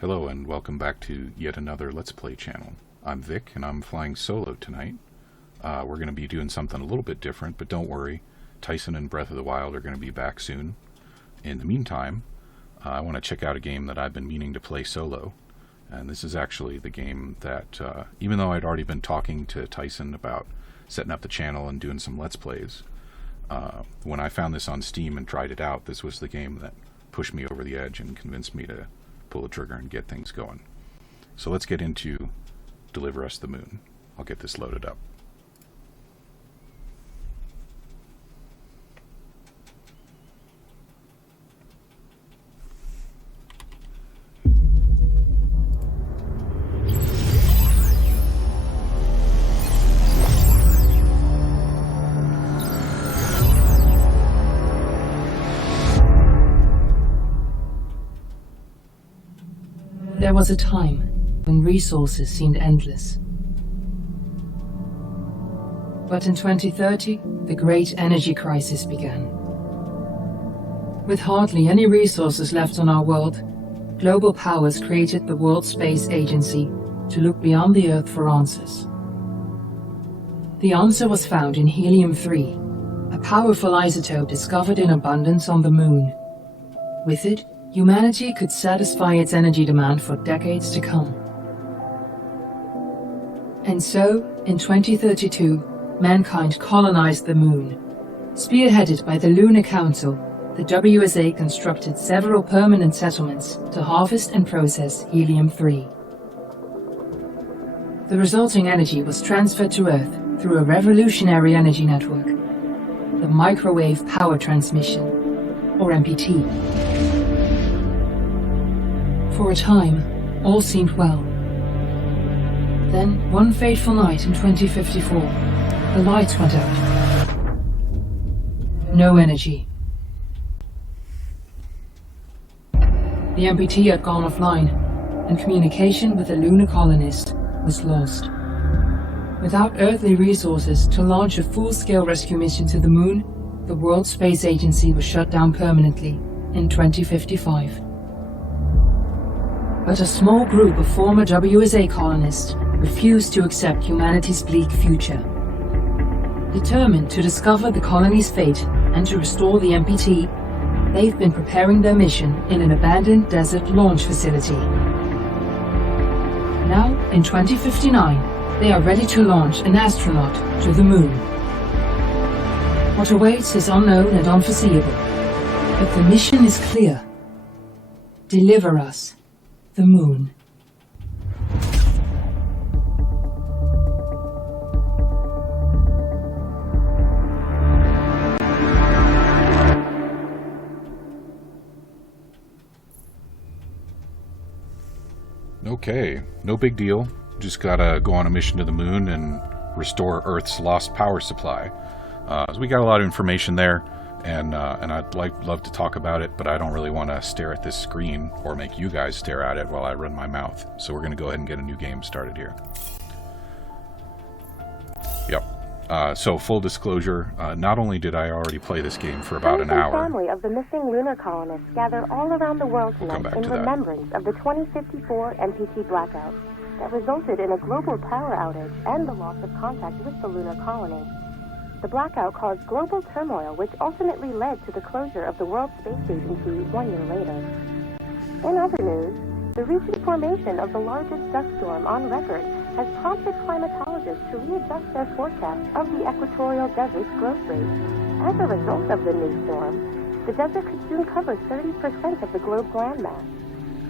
Hello and welcome back to yet another Let's Play channel. I'm Vic and I'm flying solo tonight. We're going to be doing something a little bit different, but don't worry, Tyson and Breath of the Wild are going to be back soon. In the meantime, I want to check out a game that I've been meaning to play solo. And this is actually the game that, even though I'd already been talking to Tyson about setting up the channel and doing some Let's Plays, when I found this on Steam and tried it out, this was the game that pushed me over the edge and convinced me to pull the trigger and get things going. So let's get into Deliver Us the Moon. I'll get this loaded up. There was a time when resources seemed endless. But in 2030, the great energy crisis began. With hardly any resources left on our world, global powers created the World Space Agency to look beyond the Earth for answers. The answer was found in helium-3, a powerful isotope discovered in abundance on the Moon. With it, humanity could satisfy its energy demand for decades to come. And so, in 2032, mankind colonized the Moon. Spearheaded by the Lunar Council, the WSA constructed several permanent settlements to harvest and process helium-3. The resulting energy was transferred to Earth through a revolutionary energy network, the Microwave Power Transmission, or MPT. For a time, all seemed well. Then, one fateful night in 2054, the lights went out. No energy. The MPT had gone offline, and communication with the lunar colonist was lost. Without earthly resources to launch a full-scale rescue mission to the Moon, the World Space Agency was shut down permanently in 2055. But a small group of former WSA colonists refused to accept humanity's bleak future. Determined to discover the colony's fate and to restore the MPT, they've been preparing their mission in an abandoned desert launch facility. Now, in 2059, they are ready to launch an astronaut to the Moon. What awaits is unknown and unforeseeable, but the mission is clear. Deliver us the Moon. Okay, no big deal. Just gotta go on a mission to the Moon and restore Earth's lost power supply. So we got a lot of information there, and I'd love to talk about it, but I don't really want to stare at this screen or make you guys stare at it while I run my mouth. So we're going to go ahead and get a new game started here. Yep. So full disclosure, not only did I already play this game for about an hour. The family of the missing lunar colonists gather all around the world tonight in remembrance of the 2054 MPT blackout that resulted in a global power outage and the loss of contact with the lunar colony. The blackout caused global turmoil, which ultimately led to the closure of the World Space Agency 1 year later. In other news, the recent formation of the largest dust storm on record has prompted climatologists to readjust their forecast of the equatorial desert's growth rate. As a result of the new storm, the desert could soon cover 30% of the globe's landmass.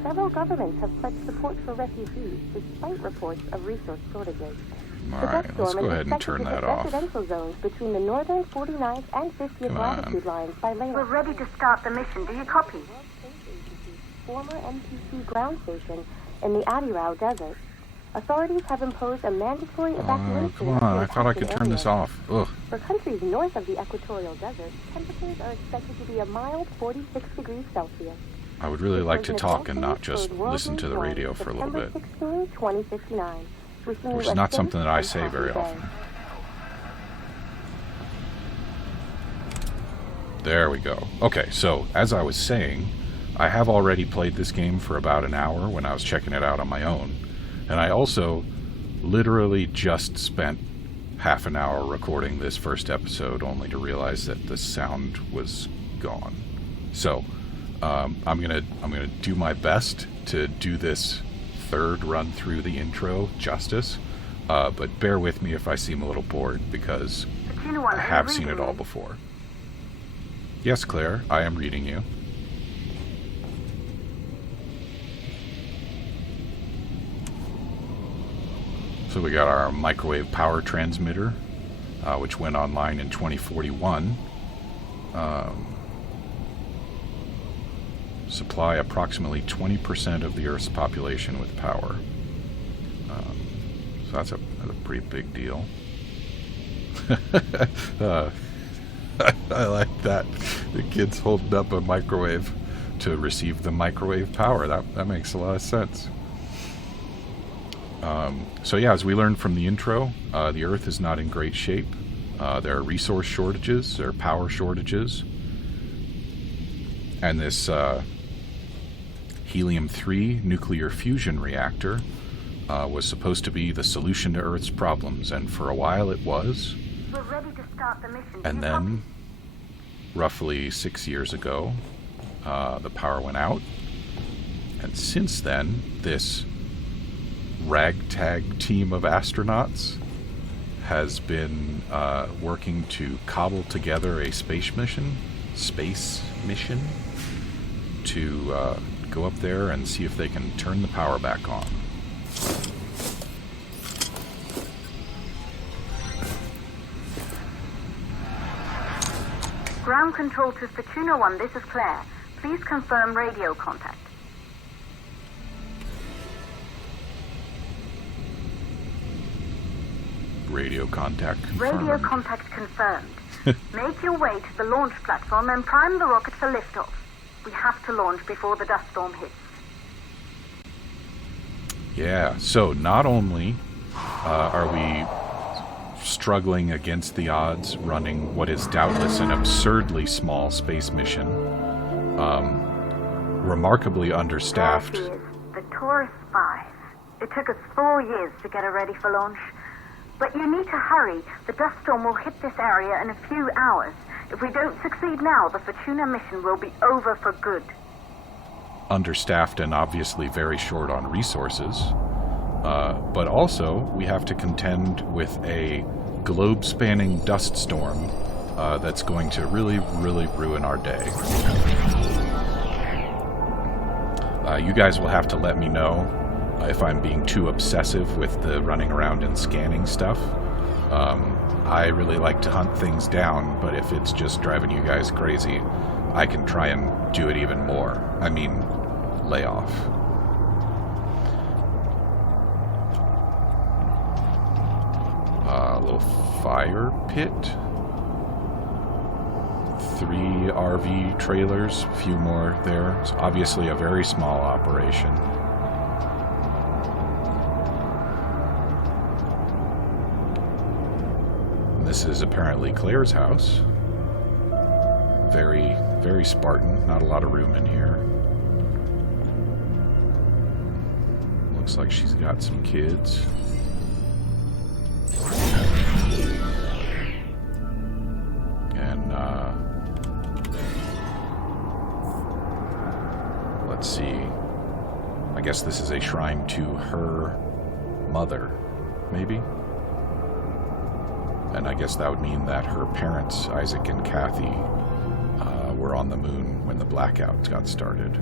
Several governments have pledged support for refugees, despite reports of resource shortages. Alright, let's go ahead and turn that off. Residential zones between the northern 49th and 50th latitude lines by land. We're ready to start the mission. Do you copy? Former MPT ground station in the Adirau Desert. Authorities have imposed a mandatory evacuation. Come on, I thought I could turn this off. Ugh. For countries north of the equatorial desert, temperatures are expected to be a mild 46 degrees Celsius. I would really like to talk and not just listen to the radio for a little bit. 16, 2059. Which is not something that I say very often. There we go. Okay, so as I was saying, I have already played this game for about an hour when I was checking it out on my own. And I also literally just spent half an hour recording this first episode only to realize that the sound was gone. So I'm gonna do my best to do this third run through the intro justice, but bear with me if I seem a little bored, because I have seen it all before. Yes, Claire, I am reading you. So we got our microwave power transmitter, which went online in 2041. Supply approximately 20% of the Earth's population with power. So that's a pretty big deal. I like that. The kid's holding up a microwave to receive the microwave power. That makes a lot of sense. So yeah, as we learned from the intro, the Earth is not in great shape. There are resource shortages, there are power shortages, and this helium-3 nuclear fusion reactor was supposed to be the solution to Earth's problems, and for a while it was. We're ready to start the mission. And then, roughly 6 years ago, the power went out, and since then, this ragtag team of astronauts has been working to cobble together a space mission to go up there and see if they can turn the power back on. Ground control to Fortuna 1, this is Claire. Please confirm radio contact. Radio contact confirmed. Radio contact confirmed. Make your way to the launch platform and prime the rocket for liftoff. We have to launch before the dust storm hits. Yeah, so not only are we struggling against the odds running what is doubtless an absurdly small space mission, remarkably understaffed. There she is, the Taurus 5. It took us 4 years to get her ready for launch. But you need to hurry. The dust storm will hit this area in a few hours. If we don't succeed now, the Fortuna mission will be over for good. Understaffed and obviously very short on resources. But also, we have to contend with a globe-spanning dust storm that's going to really, really ruin our day. You guys will have to let me know if I'm being too obsessive with the running around and scanning stuff. I really like to hunt things down, but if it's just driving you guys crazy, I can try and do it even more. I mean, lay off. A little fire pit. 3 RV trailers, a few more there. It's obviously a very small operation. This is apparently Claire's house. Very, very Spartan. Not a lot of room in here. Looks like she's got some kids. And, let's see. I guess this is a shrine to her mother, maybe? And I guess that would mean that her parents, Isaac and Kathy, were on the moon when the blackouts got started.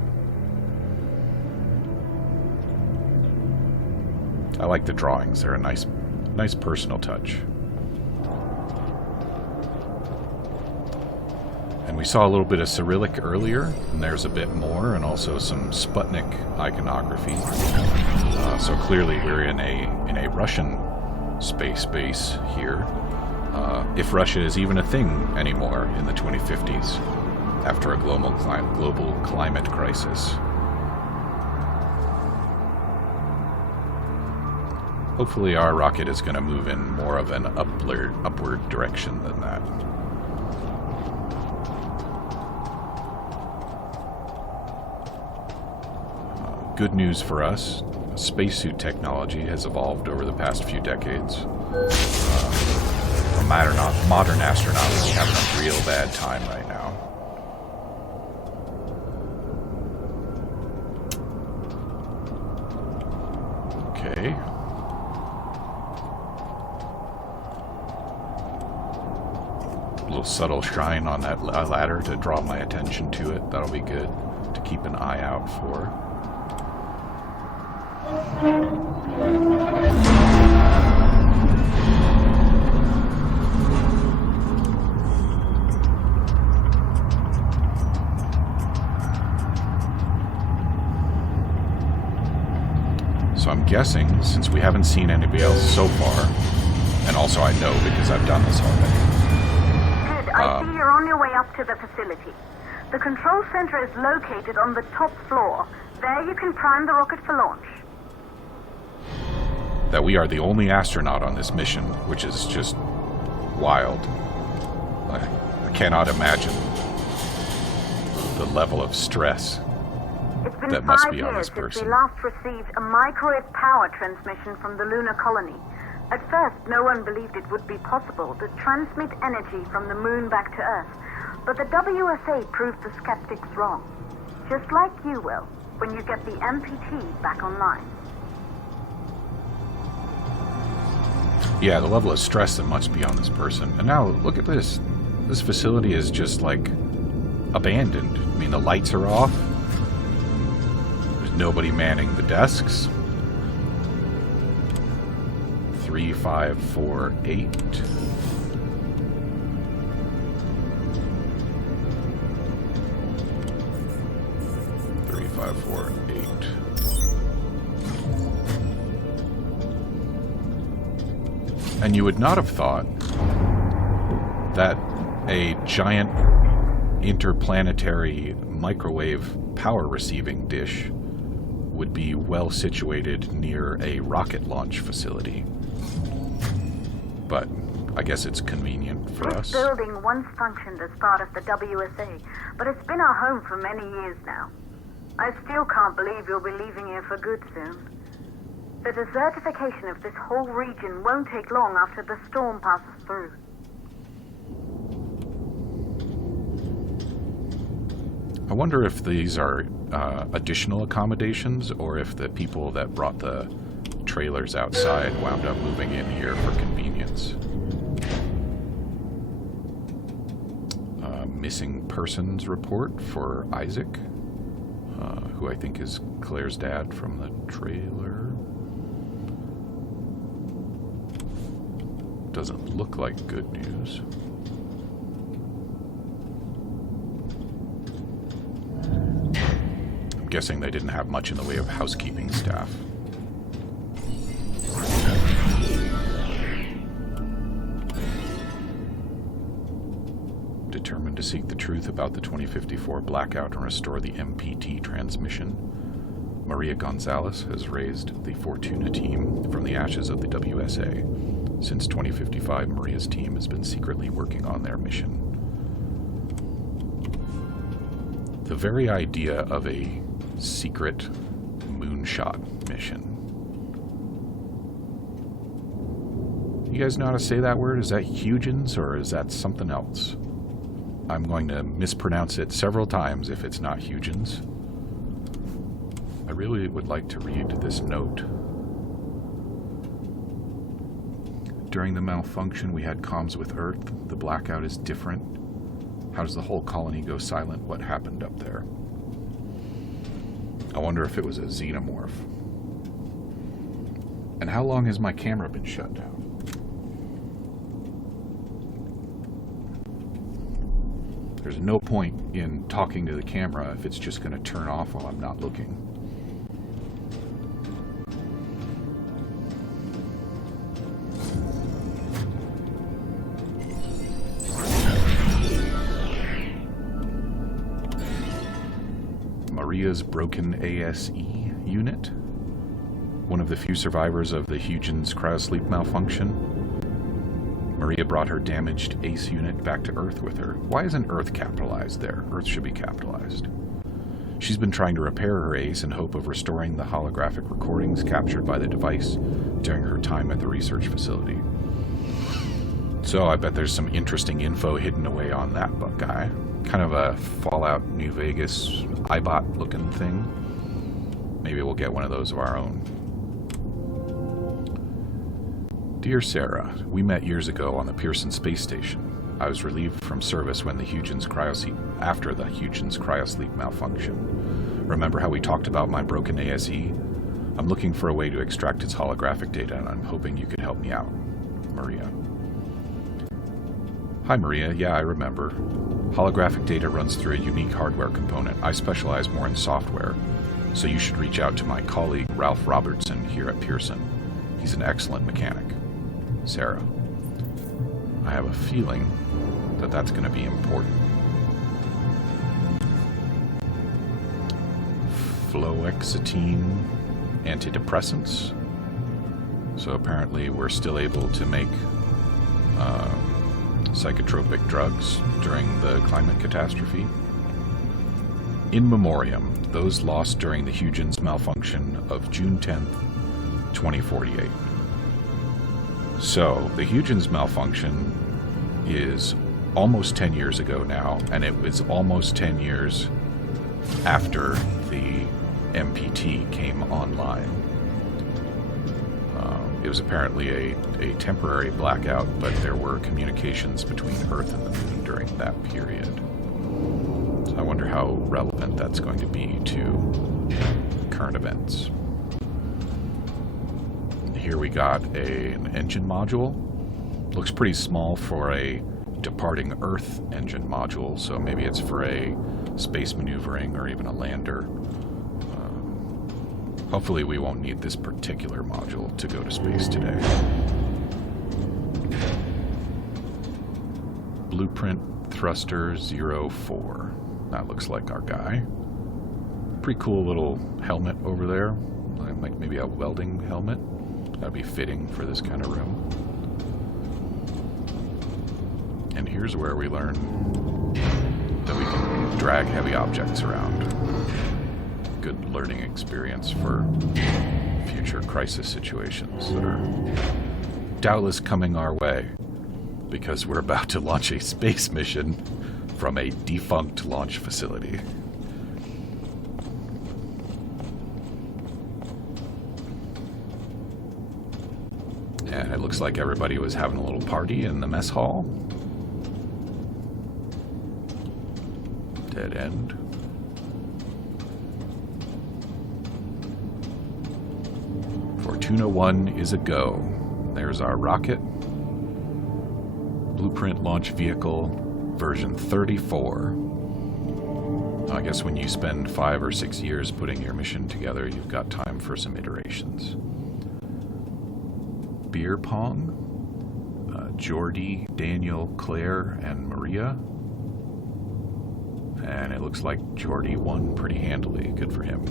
I like the drawings. They're a nice personal touch. And we saw a little bit of Cyrillic earlier, and there's a bit more, and also some Sputnik iconography. So clearly we're in a Russian space base here. If Russia is even a thing anymore in the 2050s, after a global climate crisis. Hopefully our rocket is going to move in more of an upward direction than that. good news for us, spacesuit technology has evolved over the past few decades. A modern astronaut would be having a real bad time right now. Okay. A little subtle shrine on that ladder to draw my attention to it. That'll be good to keep an eye out for. So I'm guessing, since we haven't seen anybody else so far, and also I know because I've done this already. Good, I see you're on your way up to the facility. The control center is located on the top floor. There you can prime the rocket for launch. That we are the only astronaut on this mission, which is just wild. I cannot imagine the level of stress It's been that must 5 be on years this since person. we last received a microwave power transmission from the lunar colony. At first, no one believed it would be possible to transmit energy from the moon back to Earth. But the WSA proved the skeptics wrong. Just like you will, when you get the MPT back online. Yeah, the level of stress that must be on this person. And now, look at this. This facility is just, like, abandoned. I mean, the lights are off. There's nobody manning the desks. 3, 5, 4, 8. And you would not have thought that a giant interplanetary microwave power receiving dish would be well situated near a rocket launch facility. But I guess it's convenient for us. This building once functioned as part of the WSA, but it's been our home for many years now. I still can't believe you'll be leaving here for good soon. The desertification of this whole region won't take long after the storm passes through. I wonder if these are additional accommodations or if the people that brought the trailers outside wound up moving in here for convenience. Missing persons report for Isaac, who I think is Claire's dad from the trailer. Doesn't look like good news. I'm guessing they didn't have much in the way of housekeeping staff. Determined to seek the truth about the 2054 blackout and restore the MPT transmission, Maria Gonzalez has raised the Fortuna team from the ashes of the WSA. Since 2055, Maria's team has been secretly working on their mission. The very idea of a secret moonshot mission. You guys know how to say that word? Is that Huygens or is that something else? I'm going to mispronounce it several times if it's not Huygens. I really would like to read this note. During the malfunction, we had comms with Earth. The blackout is different. How does the whole colony go silent? What happened up there? I wonder if it was a xenomorph. And how long has my camera been shut down? There's no point in talking to the camera if it's just going to turn off while I'm not looking. Maria's broken ASE unit, one of the few survivors of the Huygens cryosleep malfunction. Maria brought her damaged ACE unit back to Earth with her. Why isn't Earth capitalized there? Earth should be capitalized. She's been trying to repair her ace in hope of restoring the holographic recordings captured by the device during her time at the research facility. So I bet there's some interesting info hidden away on that guy. Kind of a Fallout New Vegas iBot looking thing. Maybe we'll get one of those of our own. Dear Sarah, we met years ago on the Pearson space station. I was relieved from service when after the Huygens cryosleep malfunction. Remember how we talked about my broken ASE? I'm looking for a way to extract its holographic data, and I'm hoping you could help me out. Maria. Hi Maria, yeah, I remember. Holographic data runs through a unique hardware component. I specialize more in software, so you should reach out to my colleague Ralph Robertson here at Pearson. He's an excellent mechanic. Sarah. I have a feeling that that's going to be important. Fluoxetine antidepressants. So apparently we're still able to make psychotropic drugs during the climate catastrophe. In memoriam, those lost during the Huygens malfunction of June 10th, 2048. So, the Huygens malfunction is almost 10 years ago now, and it was almost 10 years after the MPT came online. It was apparently a temporary blackout, but there were communications between Earth and the Moon during that period. So I wonder how relevant that's going to be to current events. Here we got an engine module. Looks pretty small for a departing Earth engine module, so maybe it's for a space maneuvering or even a lander. Hopefully we won't need this particular module to go to space today. Blueprint Thruster 04. That looks like our guy. Pretty cool little helmet over there. Like maybe a welding helmet. That'd be fitting for this kind of room. And here's where we learn that we can drag heavy objects around. Good learning experience for future crisis situations that are doubtless coming our way, because we're about to launch a space mission from a defunct launch facility. And it looks like everybody was having a little party in the mess hall. Dead end. Fortuna 1 is a go. There's our rocket. Blueprint launch vehicle, version 34. I guess when you spend 5 or 6 years putting your mission together, you've got time for some iterations. Beer pong. Jordy, Daniel, Claire, and Maria. And it looks like Jordy won pretty handily. Good for him.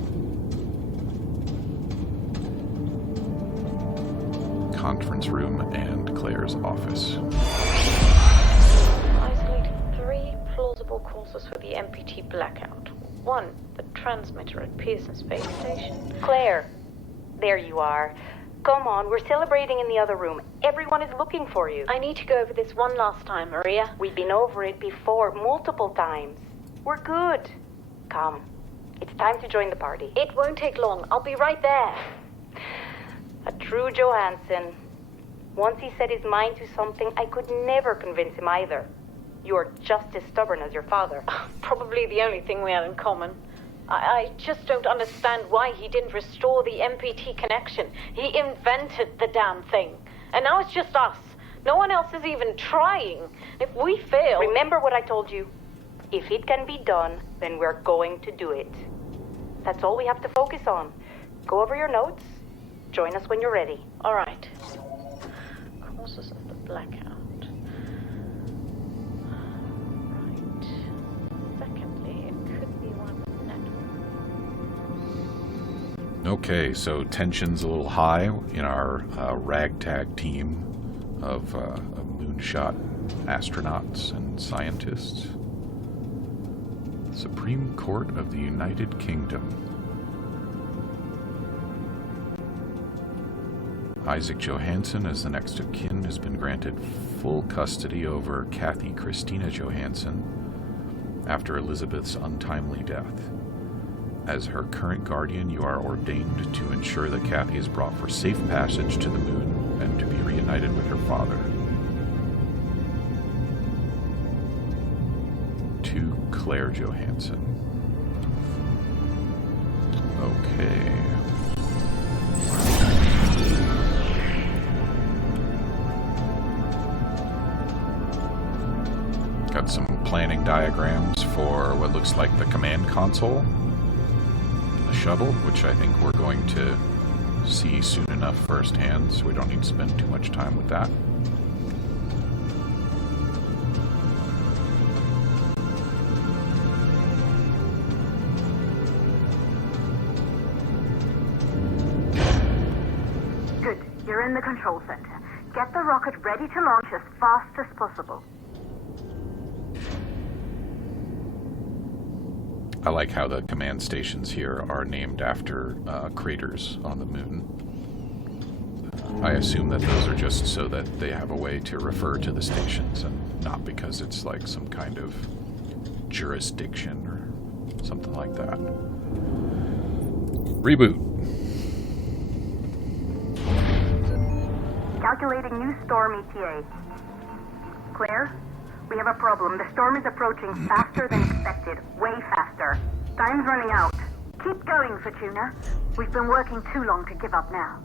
Conference room and Claire's office. Isolate 3 plausible causes for the MPT blackout. 1, the transmitter at Pearson Space Station. Claire, there you are. Come on, we're celebrating in the other room. Everyone is looking for you. I need to go over this one last time, Maria. We've been over it before, multiple times. We're good. Come. It's time to join the party. It won't take long. I'll be right there. A true Johansson. Once he set his mind to something, I could never convince him either. You're just as stubborn as your father. Probably the only thing we had in common. I just don't understand why he didn't restore the MPT connection. He invented the damn thing. And now it's just us. No one else is even trying. If we fail... Remember what I told you. If it can be done, then we're going to do it. That's all we have to focus on. Go over your notes. Join us when you're ready. All right. Causes of the blackout. Right. Secondly, it could be one network. Okay, so tension's a little high in our ragtag team of moonshot astronauts and scientists. Supreme Court of the United Kingdom. Isaac Johansson, as the next of kin, has been granted full custody over Kathy Christina Johansson after Elizabeth's untimely death. As her current guardian, you are ordained to ensure that Kathy is brought for safe passage to the moon and to be reunited with her father. To Claire Johansson. Okay. Got some planning diagrams for what looks like the command console, the shuttle, which I think we're going to see soon enough firsthand, so we don't need to spend too much time with that. Good. You're in the control center. Get the rocket ready to launch as fast as possible. I like how the command stations here are named after craters on the moon. I assume that those are just so that they have a way to refer to the stations and not because it's like some kind of jurisdiction or something like that. Reboot. Calculating new storm ETA. Claire? We have a problem. The storm is approaching faster than expected. Way faster. Time's running out. Keep going, Fortuna. We've been working too long to give up now.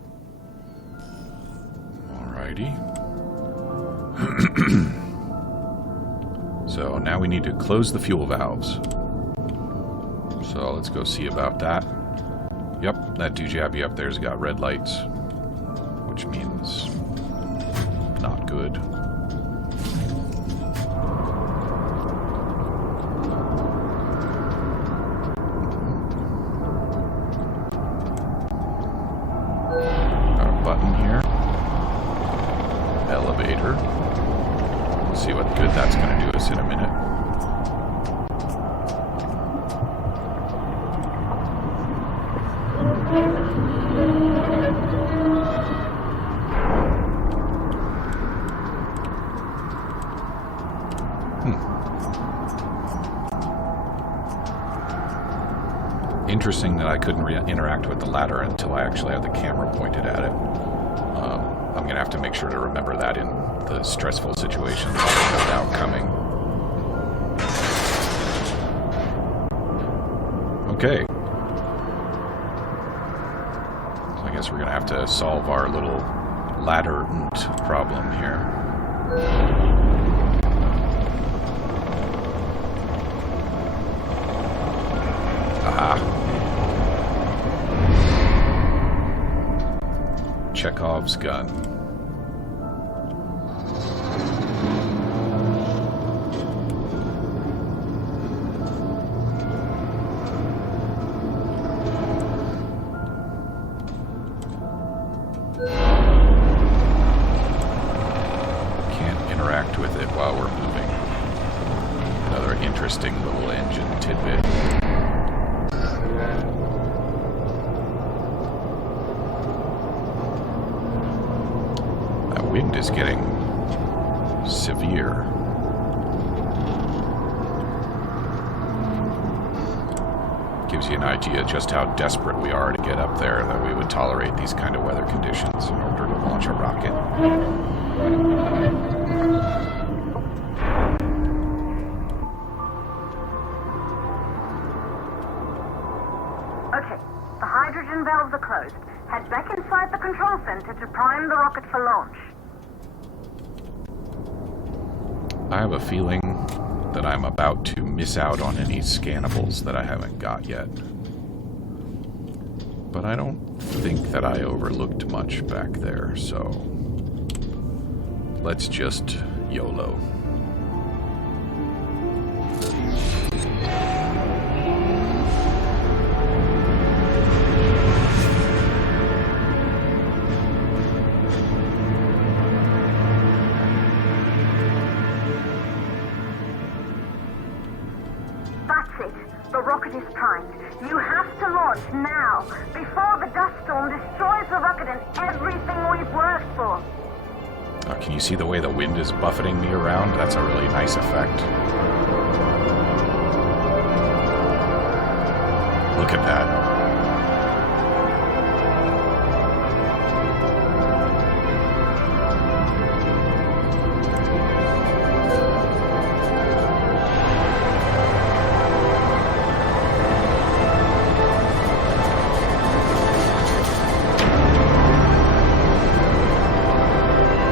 Alrighty. So now we need to close the fuel valves. So let's go see about that. Yep, that doojabby up there's got red lights, which means not good. Button here. Elevator. We'll see what good that's going to do us in a minute. Interesting that I couldn't interact with the ladder until I actually had the camera pointed at it. I'm going to have to make sure to remember that in the stressful situations without coming. Okay. So I guess we're going to have to solve our little ladder problem here. Aha. Chekhov's gun. Can't interact with it while we're moving. Another interesting little engine tidbit. Wind is getting severe. Gives you an idea just how desperate we are to get up there, that we would tolerate these kind of weather conditions in order to launch a rocket. Okay, the hydrogen valves are closed. Head back inside the control center to prime the rocket for launch. I have a feeling that I'm about to miss out on any scannables that I haven't got yet. But I don't think that I overlooked much back there, so let's just YOLO. That's it. rocket is primed. You have to launch now, before the dust storm destroys the rocket and everything we've worked for. Can you see the way the wind is buffeting me around? That's a really nice effect. Look at that.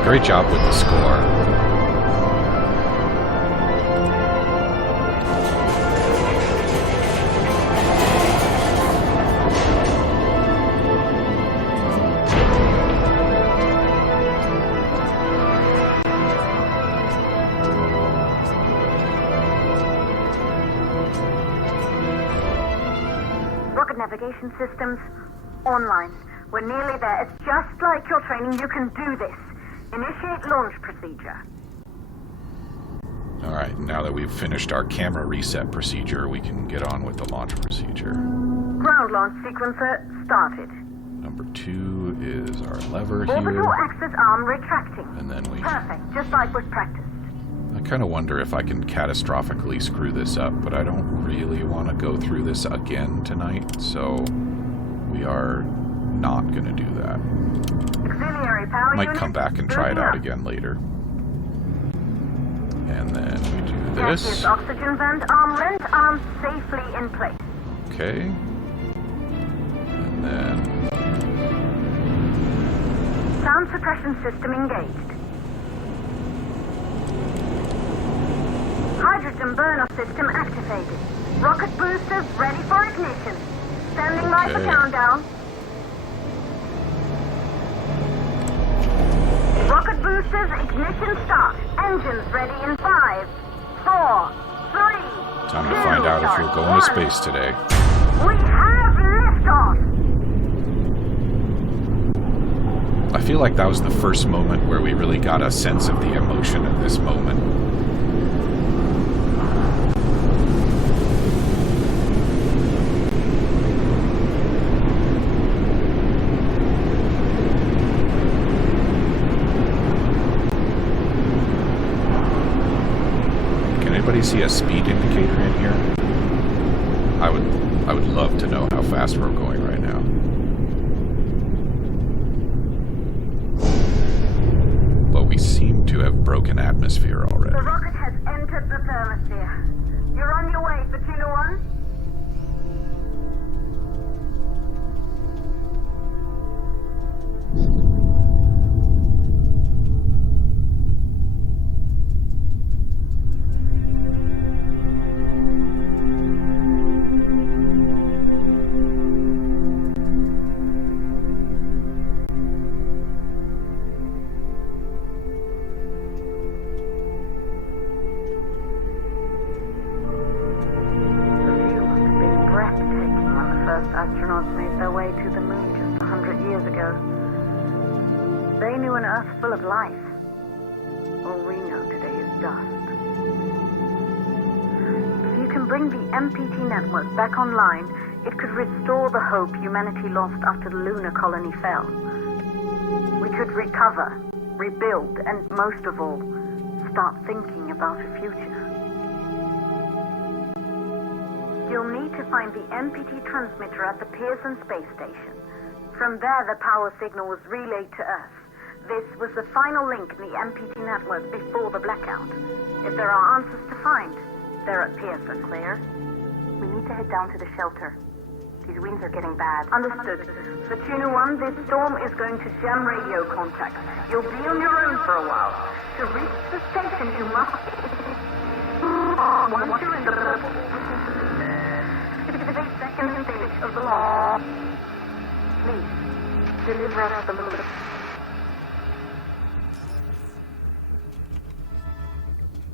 Great job with the score. Rocket navigation systems online. We're nearly there. It's just like your training. You can do this. Initiate launch procedure. Alright, now that we've finished our camera reset procedure, we can get on with the launch procedure. Ground launch sequencer started. Number 2 is our lever here. Orbital access arm retracting. And then we... Perfect, just like we've practiced. I kind of wonder if I can catastrophically screw this up, but I don't really want to go through this again tonight, so we are not going to do that. Auxiliary power Might unit come back and try it booting out up. again later. And then we do Gaseous this. oxygen vent arm, length arm safely in place. Okay. And then... Sound suppression system engaged. Hydrogen burn-off system activated. Rocket boosters ready for ignition. Standing by for Okay. countdown. Rocket boosters ignition start. Engines ready in 5, 4, 3, Time to 2, find out if we'll go into 1. space today. We have liftoff. I feel like that was the first moment where we really got a sense of the emotion of this moment. Can anybody see a speed indicator in here? I would love to know how fast we're going right now. But we seem to have broken atmosphere already. The rocket has entered the thermosphere. You're on your way, Fortuna 1. Astronauts made their way to the moon just 100 years ago. They knew an Earth full of life. All we know today is dust. If you can bring the MPT network back online, it could restore the hope humanity lost after the lunar colony fell. We could recover, rebuild, and most of all, start thinking about a future. You'll need to find the MPT transmitter at the Pearson space station. From there, the power signal was relayed to Earth. This was the final link in the MPT network before the blackout. If there are answers to find, they're at Pearson. Clear? We need to head down to the shelter. These winds are getting bad. Understood. Fortuna 1, this storm is going to jam radio contact. You'll be on your own for a while. To reach the station, you must... Once you're in the... the second stage of the launch. Please, deliver us the moon.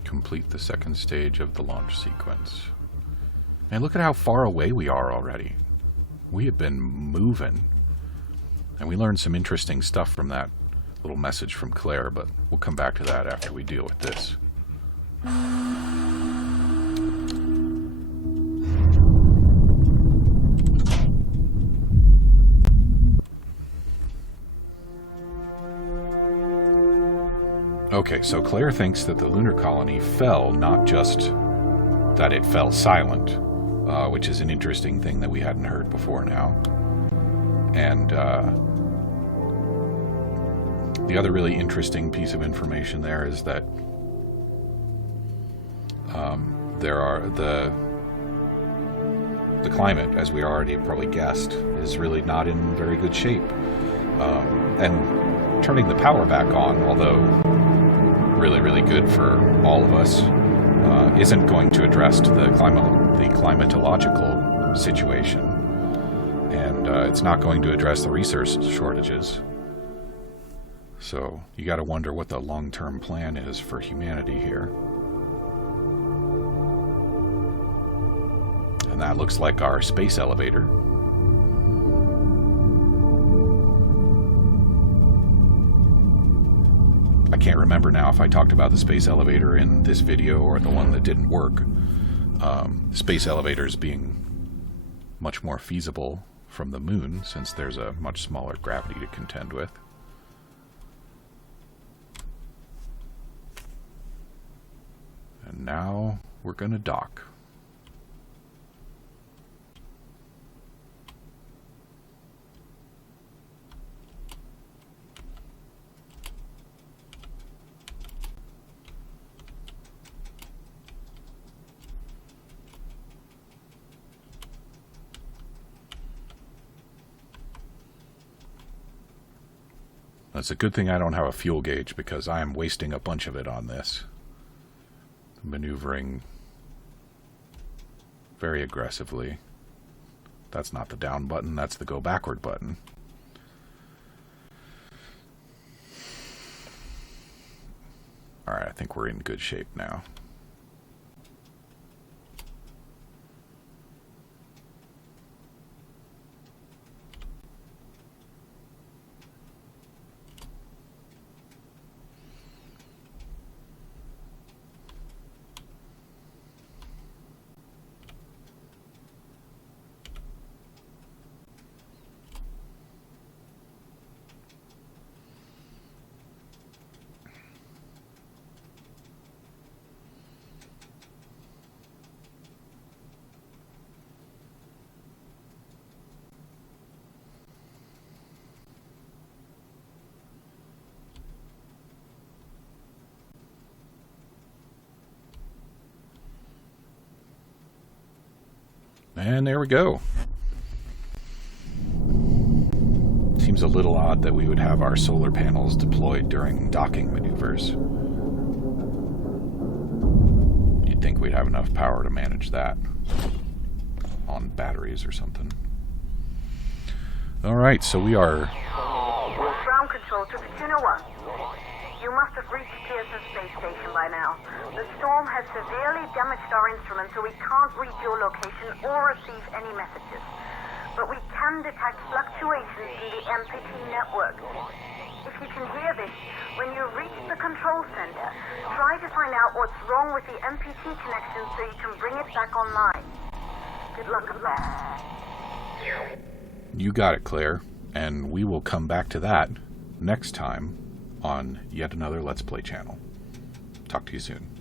Complete the second stage of the launch sequence. And look at how far away we are already. We have been moving. And we learned some interesting stuff from that little message from Claire, but we'll come back to that after we deal with this. Okay, so Claire thinks that the lunar colony fell, not just that it fell silent, which is an interesting thing that we hadn't heard before now. And the other really interesting piece of information there is that the climate, as we already probably guessed, is really not in very good shape. And turning the power back on, although really, really good for all of us, isn't going to address the climatological situation. And it's not going to address the resource shortages. So you got to wonder what the long-term plan is for humanity here. And that looks like our space elevator. I can't remember now if I talked about the space elevator in this video or the one that didn't work. Space elevators being much more feasible from the moon, since there's a much smaller gravity to contend with. And now we're going to dock. It's a good thing I don't have a fuel gauge, because I am wasting a bunch of it on this. Maneuvering very aggressively. That's not the down button, that's the go backward button. Alright, I think we're in good shape now. And there we go. Seems a little odd that we would have our solar panels deployed during docking maneuvers. You'd think we'd have enough power to manage that on batteries or something. Alright, so we are... Ground control to Fortuna 1. You must have reached Pearson Space Station by now. The storm has severely damaged our instruments, so we can't reach your location or receive any messages. But we can detect fluctuations in the MPT network. If you can hear this, when you reach the control center, try to find out what's wrong with the MPT connection so you can bring it back online. Good luck with that. You got it, Claire. And we will come back to that next time on yet another Let's Play channel. Talk to you soon.